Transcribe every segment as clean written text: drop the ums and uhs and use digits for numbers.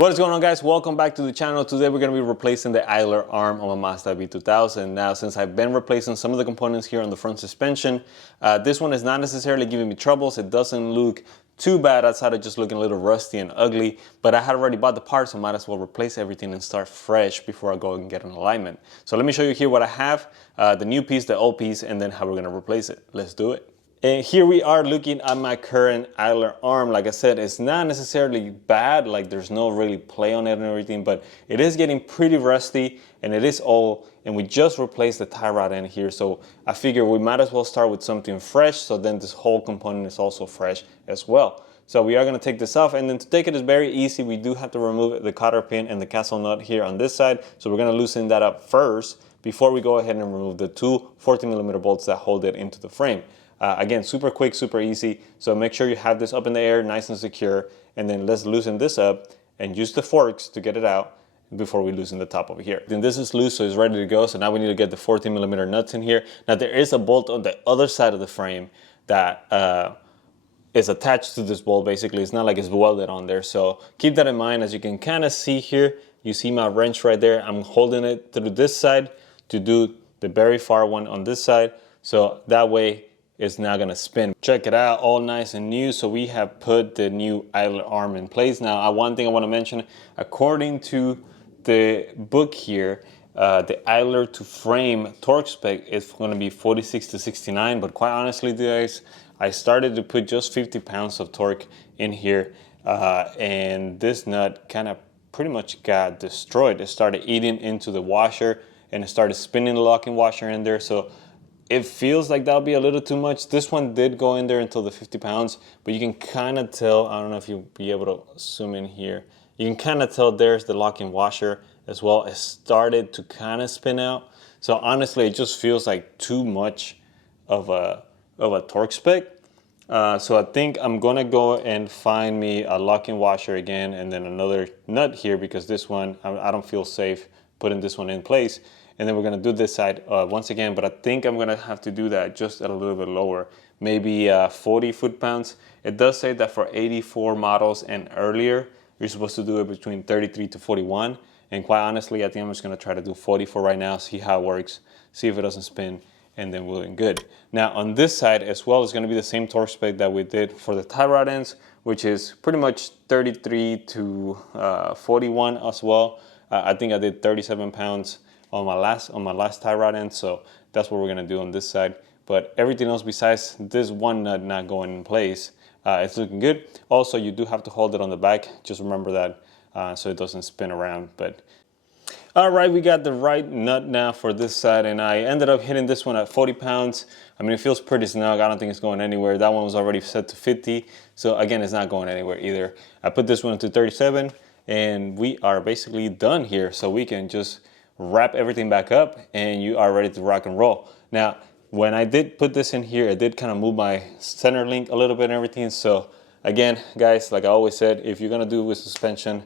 What is going on, guys? Welcome back to the channel. Today we're going to be replacing the idler arm on a Mazda B2000. Now, since I've been replacing some of the components here on the front suspension, this one is not necessarily giving me troubles. It doesn't look too bad outside of just looking a little rusty and ugly, but I had already bought the parts, so I might as well replace everything and start fresh before I go and get an alignment. So let me show you here what I have, the new piece, the old piece, and then how we're going to replace it. Let's do it. And here we are looking at my current idler arm. Like I said, it's not necessarily bad, like there's no really play on it and everything, but it is getting pretty rusty and it is old, and we just replaced the tie rod end here. So I figure we might as well start with something fresh, so then this whole component is also fresh as well. So we are going to take this off, and then to take it is very easy. We do have to remove the cotter pin and the castle nut here on this side. So we're going to loosen that up first before we go ahead and remove the two 14mm bolts that hold it into the frame. Again, super quick, super easy. So make sure you have this up in the air, nice and secure. And then let's loosen this up and use the forks to get it out before we loosen the top over here. Then this is loose, so it's ready to go. So now we need to get the 14mm nuts in here. Now there is a bolt on the other side of the frame that is attached to this bolt. Basically, it's not like it's welded on there. So keep that in mind. As you can kind of see here, you see my wrench right there. I'm holding it through this side to do the very far one on this side. So that way, it's now gonna spin. Check it out, all nice and new. So we have put the new idler arm in place. Now, one thing I wanna mention, according to the book here, the idler to frame torque spec is gonna be 46 to 69, but quite honestly, guys, I started to put just 50 pounds of torque in here, and this nut kind of pretty much got destroyed. It started eating into the washer, and it started spinning the locking washer in there. So it feels like that'll be a little too much. This one did go in there until the 50 pounds, but you can kind of tell, I don't know if you'll be able to zoom in here. You can kind of tell there's the locking washer as well. It started to kind of spin out. So honestly, it just feels like too much of a torque spec. So I think I'm gonna go and find me a locking washer again and then another nut here, because this one, I don't feel safe putting this one in place. And then we're gonna do this side once again, but I think I'm gonna have to do that just at a little bit lower, maybe 40 foot-pounds. It does say that for 84 models and earlier, you're supposed to do it between 33 to 41. And quite honestly, I think I'm just gonna try to do 40 for right now, see how it works, see if it doesn't spin, and then we're good. Now on this side as well, it's gonna be the same torque spec that we did for the tie rod ends, which is pretty much 33 to 41 as well. I think I did 37 pounds on my last tie rod end, so that's what we're gonna do on this side. But everything else besides this one nut not going in place, it's looking good. Also, you do have to hold it on the back. Just remember that so it doesn't spin around. But all right, we got the right nut now for this side, and I ended up hitting this one at 40 pounds. I mean, it feels pretty snug. I don't think it's going anywhere. That one was already set to 50, so again, it's not going anywhere either. I put this one to 37, and we are basically done here. So we can just wrap everything back up and you are ready to rock and roll. Now, when I did put this in here, I did kind of move my center link a little bit and everything. So again, guys, like I always said, if you're gonna do with suspension,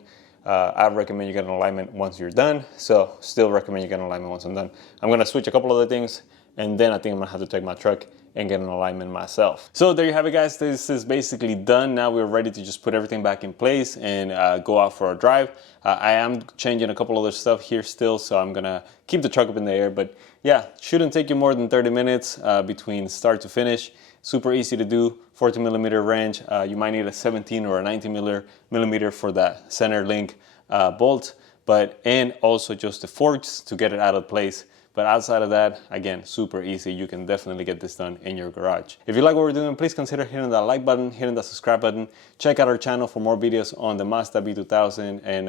I recommend you get an alignment once you're done. So still recommend you get an alignment once I'm done. I'm gonna switch a couple other things, and then I think I'm gonna have to take my truck and get an alignment myself. So there you have it, guys. This is basically done. Now we're ready to just put everything back in place and go out for a drive. I am changing a couple other stuff here still, so I'm gonna keep the truck up in the air. But yeah, shouldn't take you more than 30 minutes between start to finish. Super easy to do, 14mm wrench. You might need a 17 or a 19mm for that center link bolt, and also just the forks to get it out of place. But outside of that, again, super easy. You can definitely get this done in your garage. If you like what we're doing, please consider hitting that like button, hitting that subscribe button. Check out our channel for more videos on the Mazda B2000 and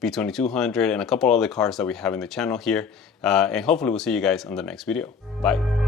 B2200 and a couple other cars that we have in the channel here. And hopefully we'll see you guys on the next video. Bye.